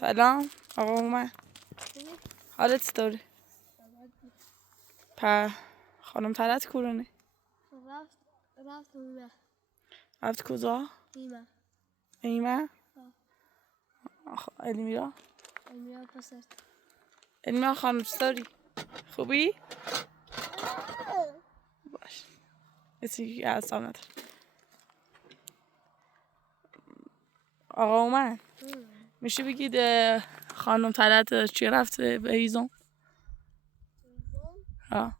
سلام آقا اومد. حالت چطوره؟ خانم طلعت کورونه؟ رفت اومد. رفت کجا؟ ایمه؟ المیرا؟ المیرا پسرت. المیرا خانم چطوری؟ خوبی؟ باش کسی از نداره. آقا اومد. میشه بگید خانم طلعت چی رفته به هیزم؟ ها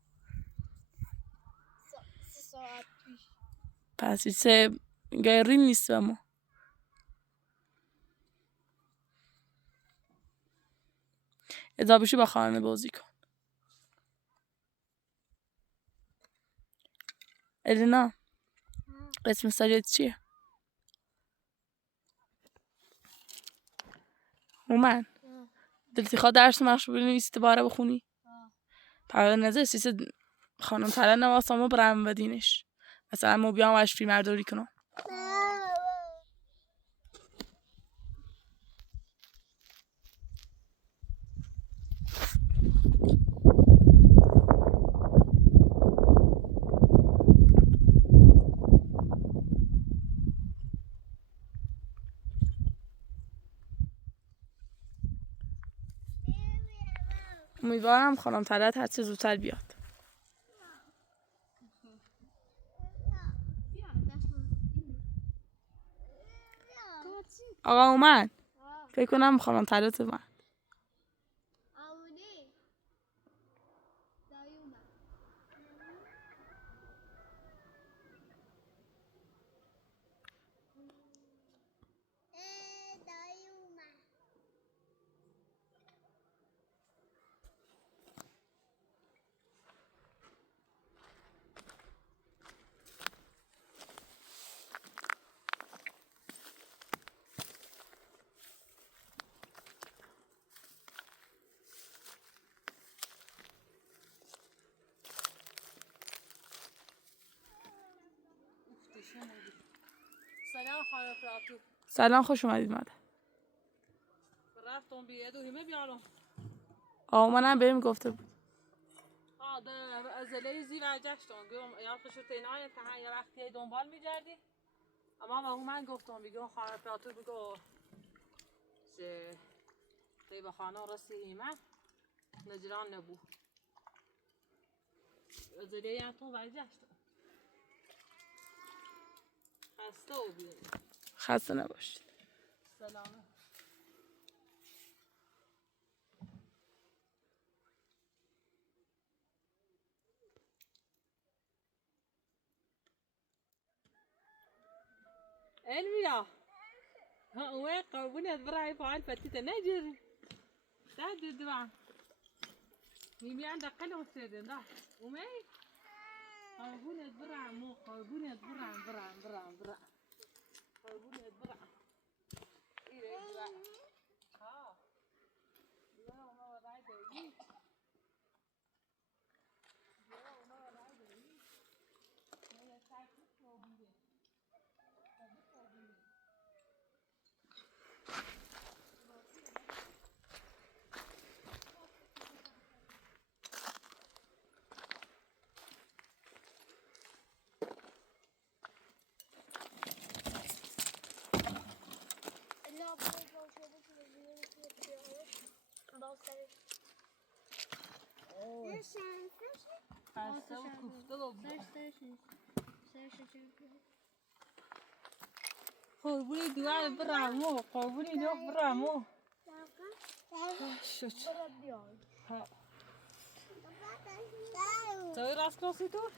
3 ساعت پیش. پس چه گرین نیست به ما. اضافه بشی با خانم بازی کن. الینا اسم سجاد چیه؟ اومد. دلتی خواه درس مخش بنویسی دوباره بخونی؟ پاور نظر سیسه خانم طلعت نواستا ما برم بدینش. مثلا ما بیام وش فی مرداری کنم. امیدوارم خانم طلعت هر چه زودتر بیاد. آقا اومد. فکر کنم خانم طلعت اومد. سلام خانم فراتو. سلام خوش اومدید مادر. رفتم بیاد و همه بیارم. آقا منم بهم گفته بود. ده ازله زی برگشتم گفتم یا خوشو تینای که ها یه وقتی دنبال می‌گردی. اما ما من گفتم بگم خانم فراتو بگو که به خانه راستی ایمه نجران نبود. ازله یا تو برگشتم. خسته و بیاد. خسته نباشید. سلام. الویا ها وين قربوني براي فعل فتيته نجري تعدي دبا ميمي عندك قلم السيدة ده ومي قربوني برا مو قربوني برا قربوني برا إيه دبا ها لا ما رايد يجي لا ما رايد يجي ما يساعدك قربوني قربوني دعاء برامو قربوني نوح برامو شو سوي راس كوسي تو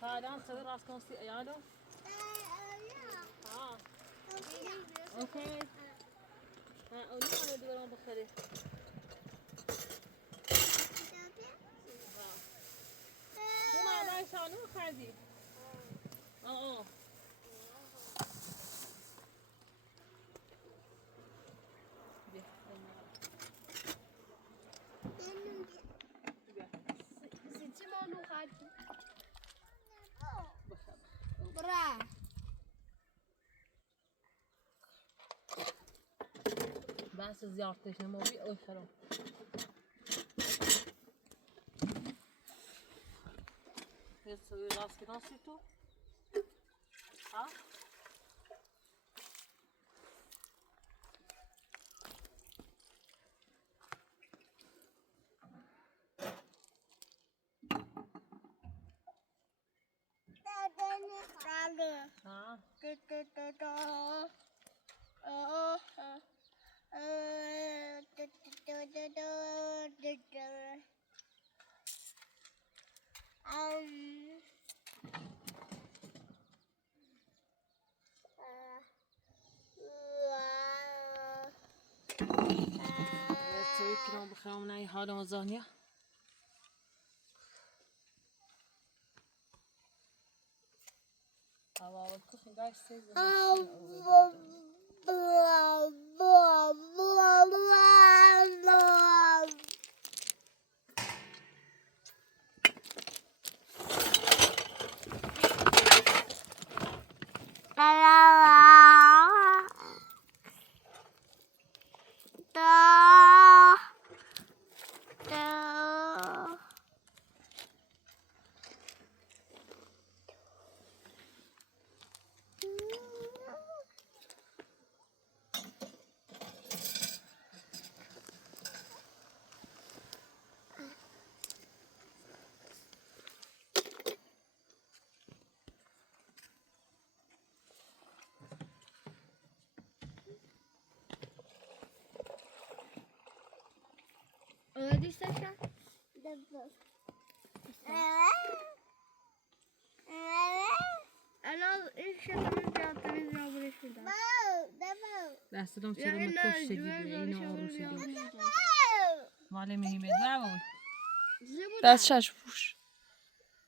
تعالان سوي راس كوسي ايالو ها اوكي ها قولي انا دوران بخير هما بايشانو خدي اه بس زیارت تشنه موی اوی خرام هست راست کناسی تو ها كلام بخير من أي حال وزانية أول كل جاي سيزن دیست داشتم؟ الان این شکل جاتونی زابرش میدم دستم چرا مکش شدیده اینو آروم شدیم مال مهی بدلعوی دستش پوش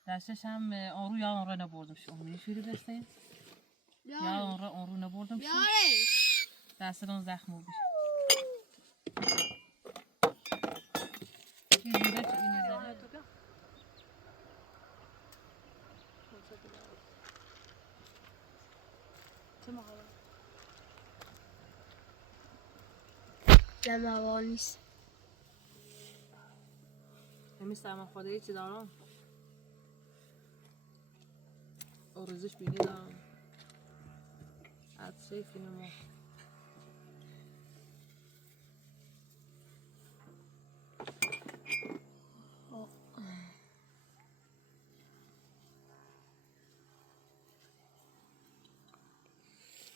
دستش هم آرو یا آن را نبردم شو امیدی شوری بستیم یا آن رو نبردم شو دستم زخم بشه این دیره تو این زنه دم هوا نیست همین سرما خواهده چی دارم آرزش بینی دارم از شیفی نمو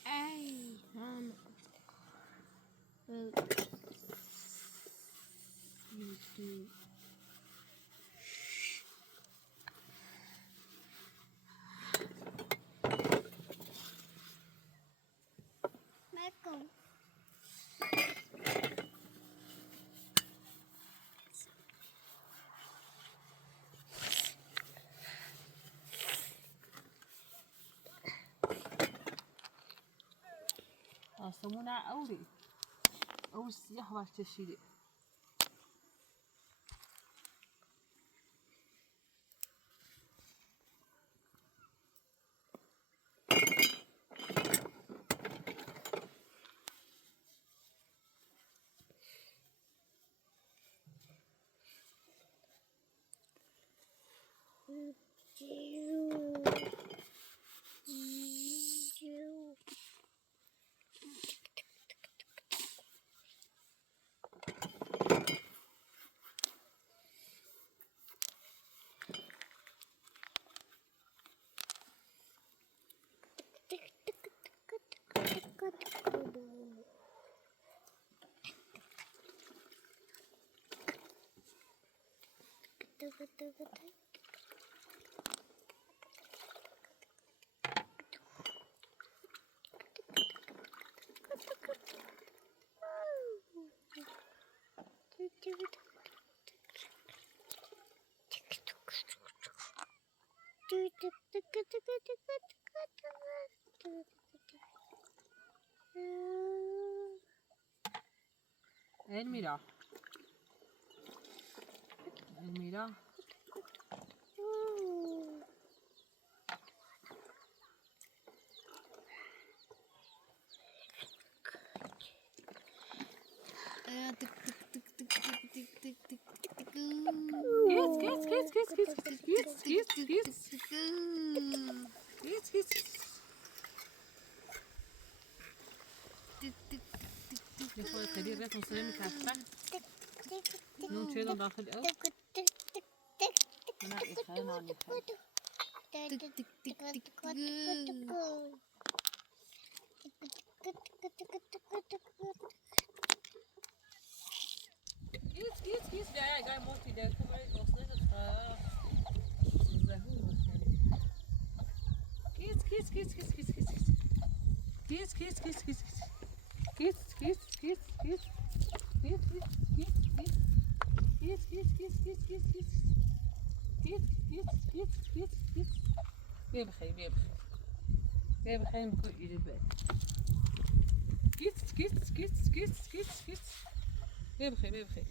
ای هم مکن آسمون اوری او سیاه باش چشیده الميرا الميرا يا اخويا الكبير ريت مصري مكعبة نون شيء داخل أو لا يخان عن يخان كيس جاي موتي ده كمان وصلت الخاص زهور بيبخي مكوئي للبال بيبخي بيبخي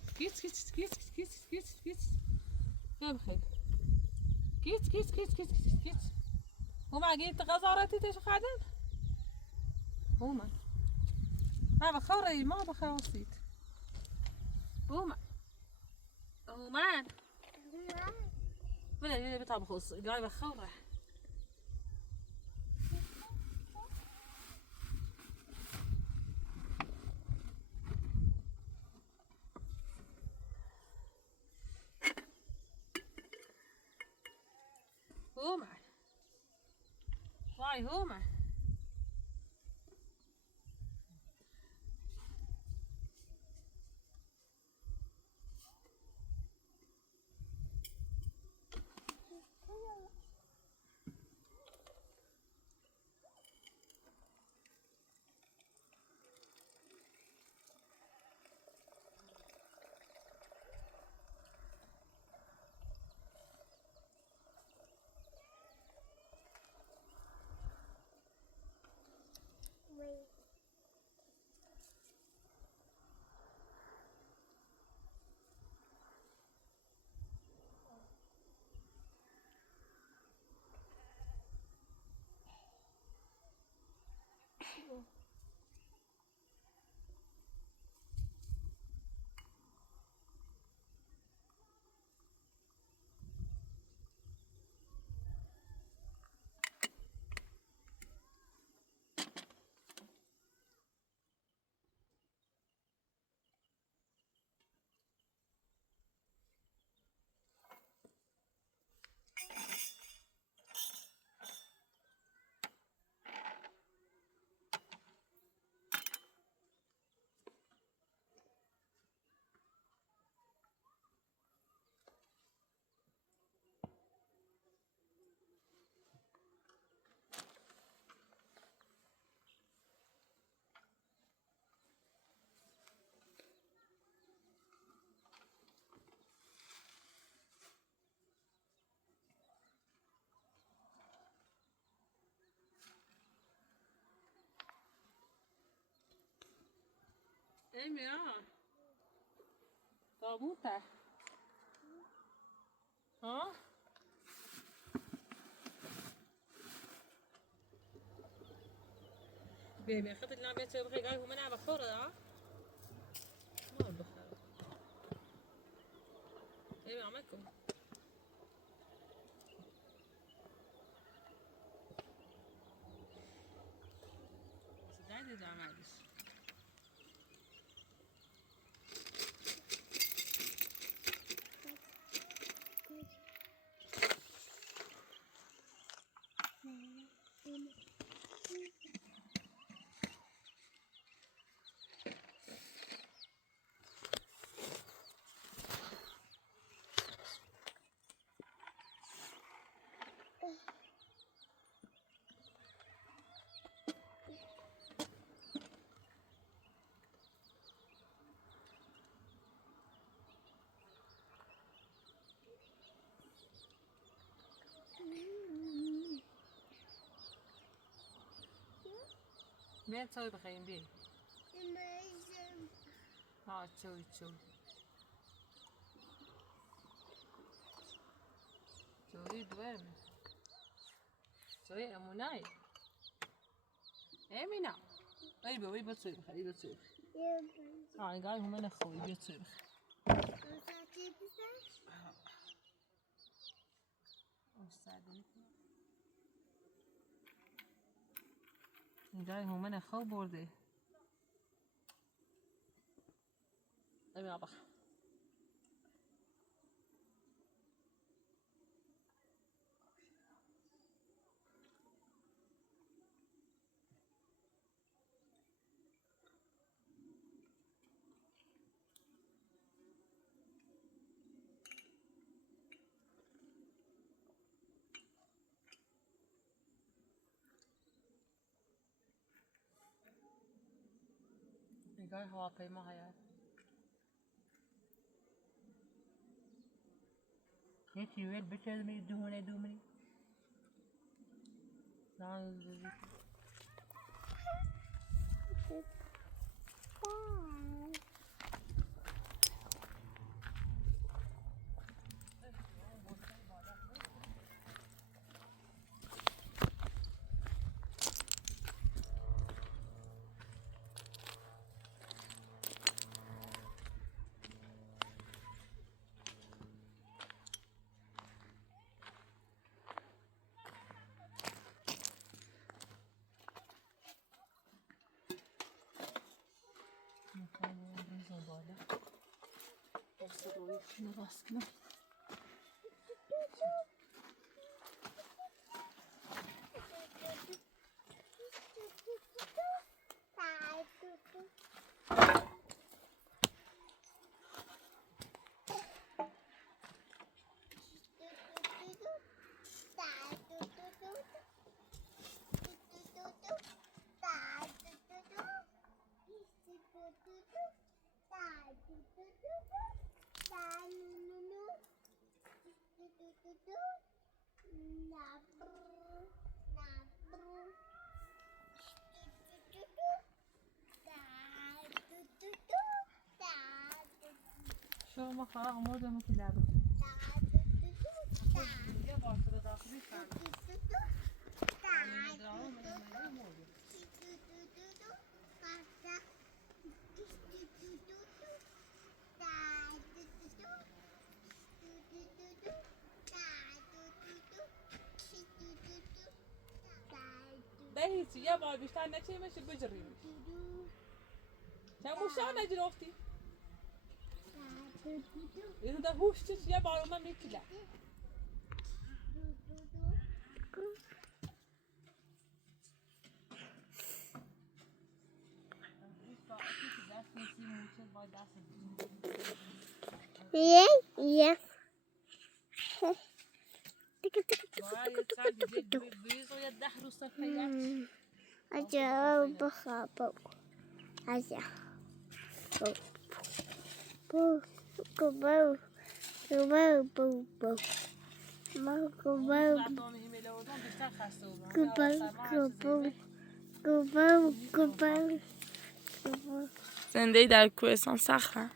هما جيت غزارتي تيش قاعدين هما ما بخوري ما بخوصيت هما ولا بتاع بخوص جاي بخوره هما واي هما ايمي طابوته ها بيبي اخذت اللعبة تبغي جاي هو منع بخورة ما بخورة ايمي عمكم صدقني ده عمالش ما تسوي بخيم بيه تسوي دوام تسوي أموناي أمينة أيوة بتصير خليه بتصير قاعد هم أنا خوي بتصير مستعدنی اینجای هومن خواب برده نمی‌آ بخ نگاه هواپیما هست یه تیویل بچه می دومنی نه شو ما خواهر آمردم که لبه یه باشتر داخلی کرد ده هیچی یه بار بیشتر نچیمش بجریمش چه موشا نجرافتی؟ اینو ده هوش چیز یه بار اومد میکیله Yeah. أجاوب خابو أجا بو كبو كبو بو بو ما كبو كبو كبو كبو كبو كبو زنده‌ای در کوهستان صخره‌ام.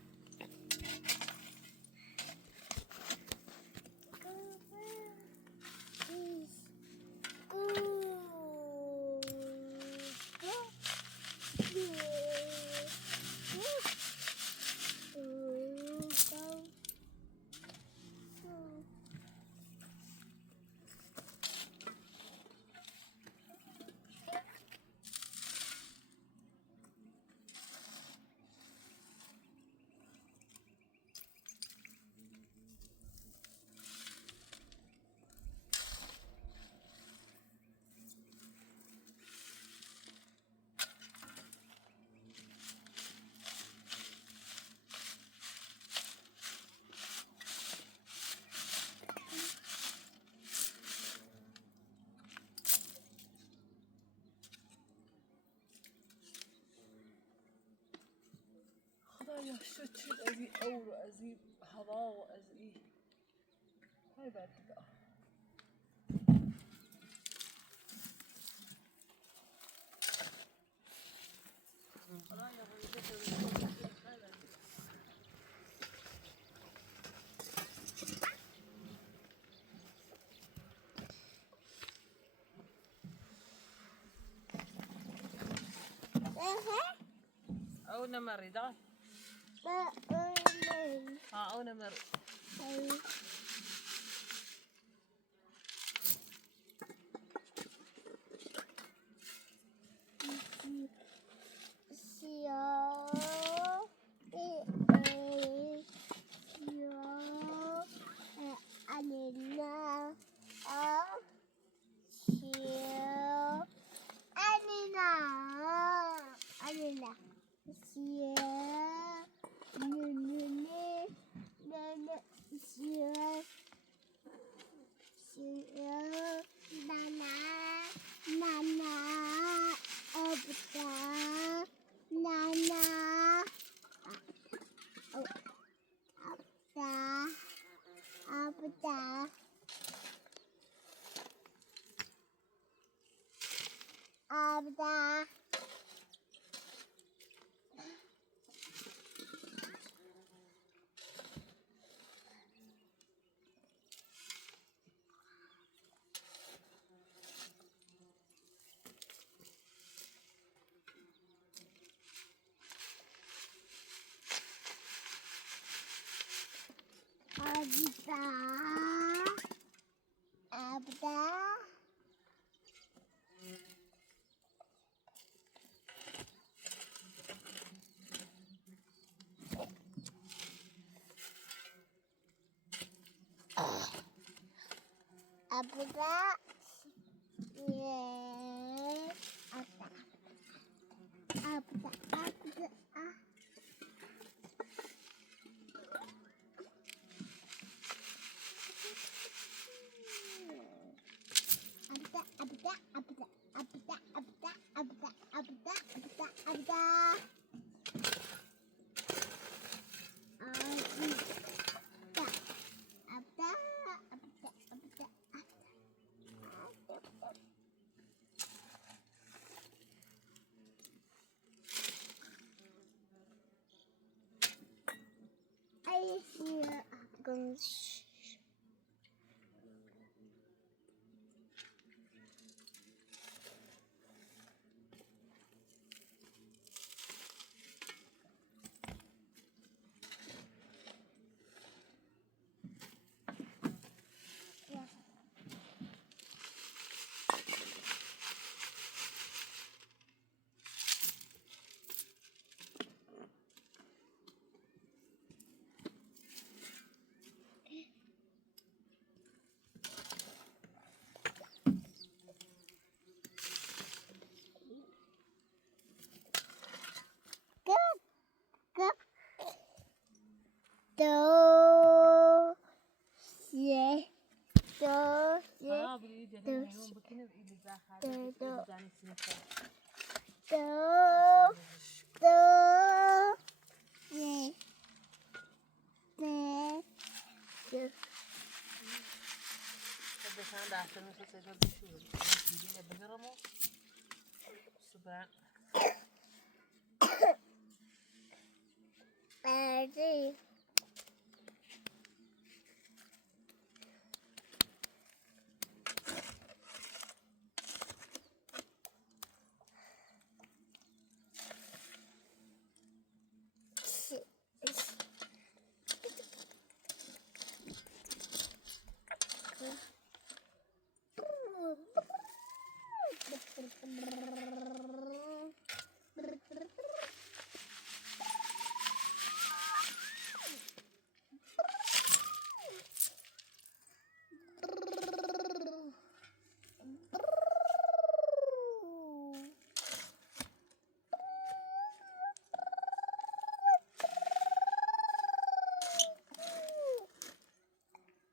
خدایا شد چید از این اور و از این هوا و از این های بدیده او نمری دار او نمر أبدأ أبدأ أبدأ أبدأ أبدأ I hear guns.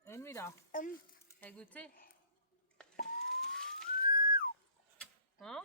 Elmira, är gute? Ja?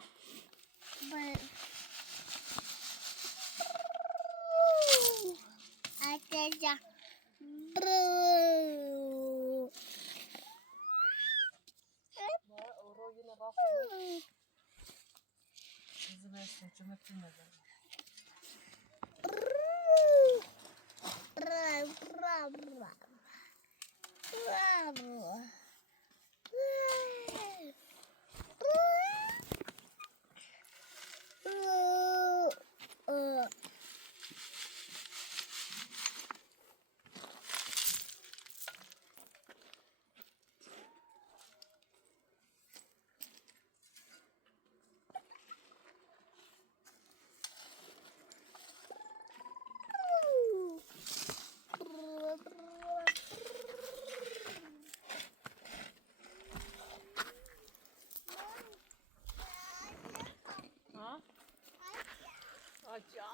Acha.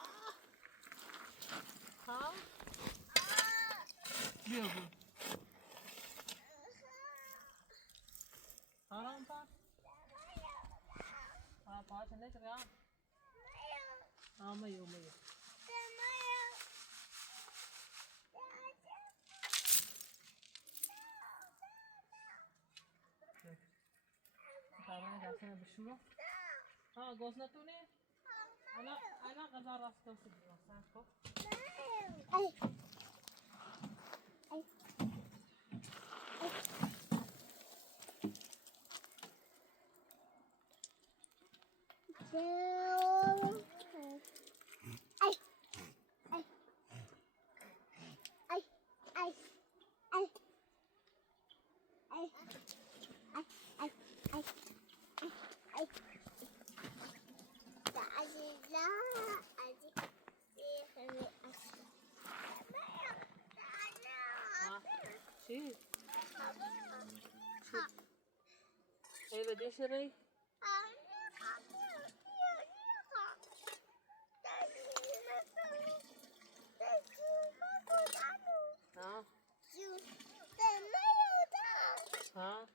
Ha? Bia. Haram pa? Pa sende chaka. Mayo. عشان بشوف ها جوز نتوني انا غزال راس جوز الدراسة شي هي بدي شري ها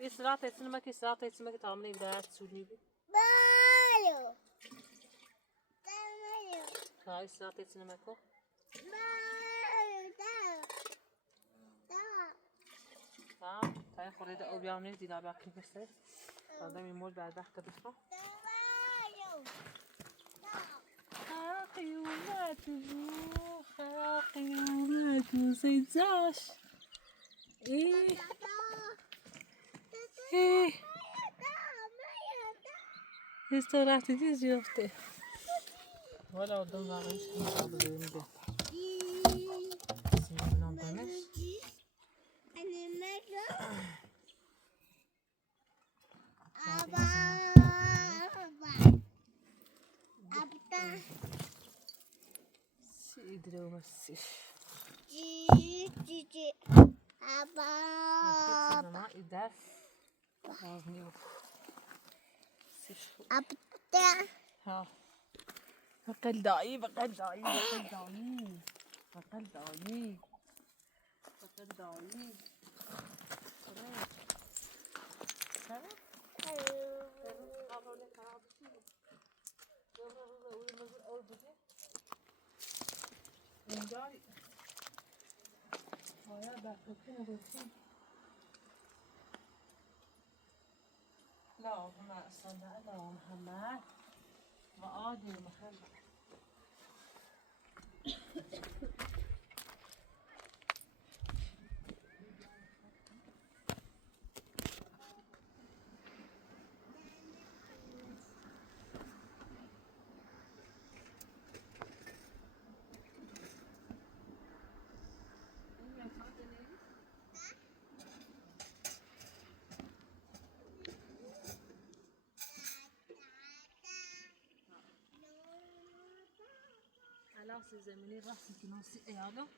إسرات اسمك إسرات اسمك تعملي بداية تسولي بي ها إسرات اسمك ها تاي خوريده او بيعمل دي لا باكل بس هذا يمول بعد بحكي بخا خاقيومات سيدزاش ايه ايه استراحتي دي زيوفتي ولا قدام زعلانش بسم الله بنش سيدرو مسيش ما إدار لازمي ها بقل داعي بقل داعي بقل داعي بقل داعي بقل داعي لا ما أصلا لا محمد وعادي محمد خلاص زمني راسي كنوسي ايالو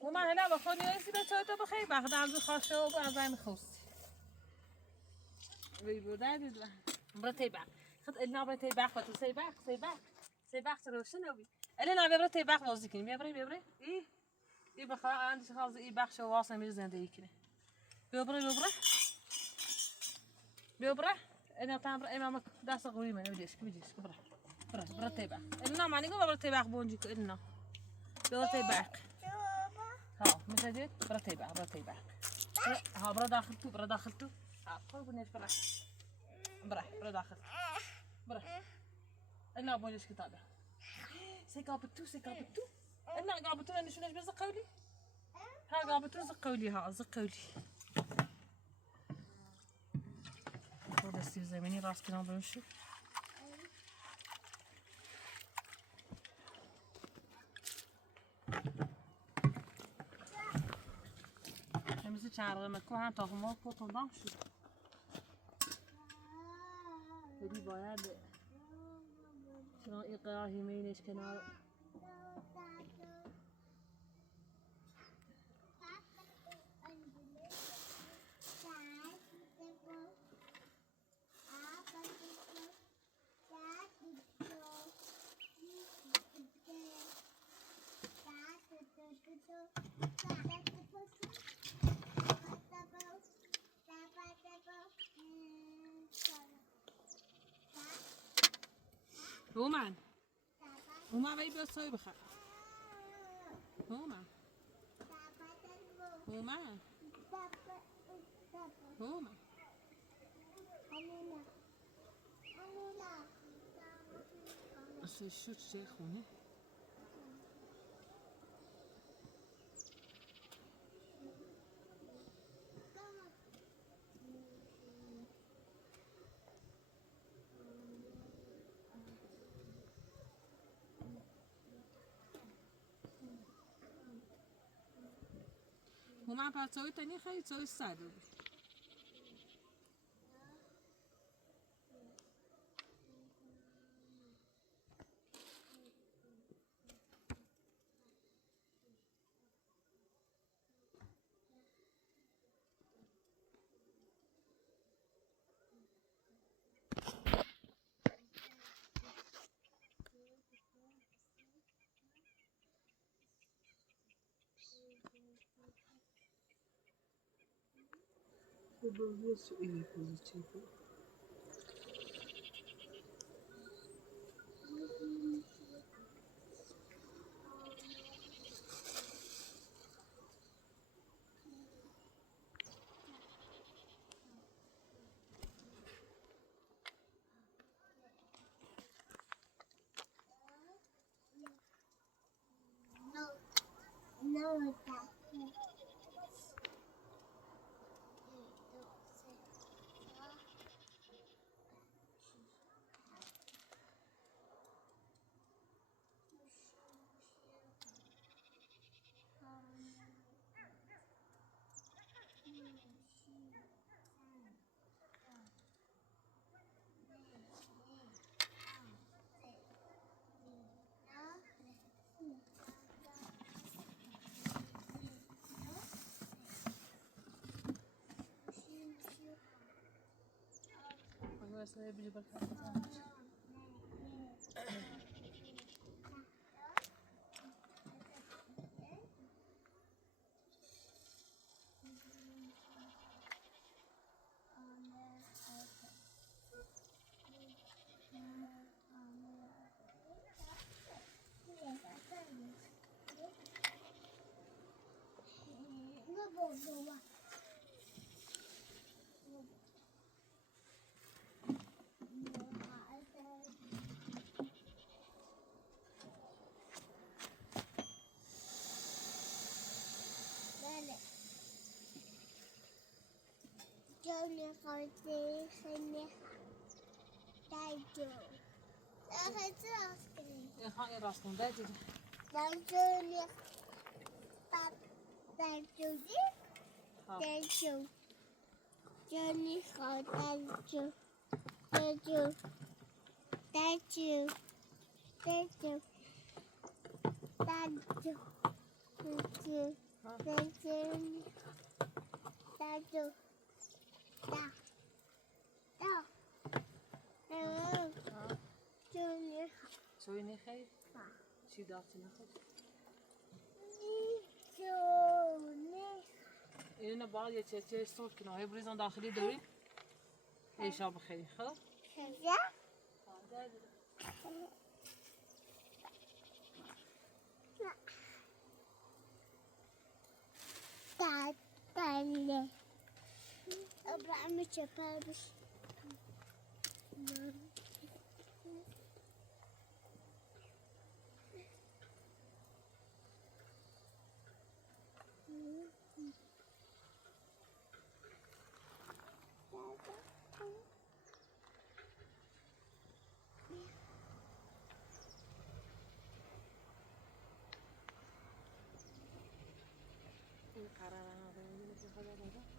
وما هنا بخوني ايسي بتوتا بخي باخد عبد الخاشو وبعضين خوصي بيبوداي بيدوا برتي باق خد لنا برتي باق وتسي باق سي باق ترى شنو بي انا برتي باق وزيكني بيبري ايه بخا عندي خالص ايه باق شو واصل ميزان ديكني بيبري انا تامر امامك داس قوي ما بديش برتي باق لنا ما نيجو برتي باق بونجيكو لنا برتي باق ها مثل برتي باق ها برا داخلتو ها قرب نيش برا داخل انا بونجيش كتابه سيكابتو انا قابتو انا شنو بزقولي ها قابتو زقولي هذا السيف زميني راس كنا بنمشي مثل شعر مكو ها تاخمو كوتو دامشي بدي باید شنو إقراه يمينش كنار هو معن بيبي الصوي بخير هو معن هوما هوما اصلا شد چه خونه هوما پرتاوی تنی خیلی تاوی ساده بود No, واسه بيجيب لك Johnny خواهده خیلی دایجو خیلی راست خواهی راست کنده دیگه دایجو دایجو دایجو Johnny خواهد دایجو دایجو دایجو دایجو دایجو دایجو دایجو دایجو Da. Da. Johnny. شوی نخیر؟ چی داختی نخیر؟ Johnny. اینو باید یه چه صوت کنه های بریزان داخلی دوری ایشا بخیری خب؟ خیلی؟ داد بله ابراهیم چپر بش این قراره نداره که خدا بده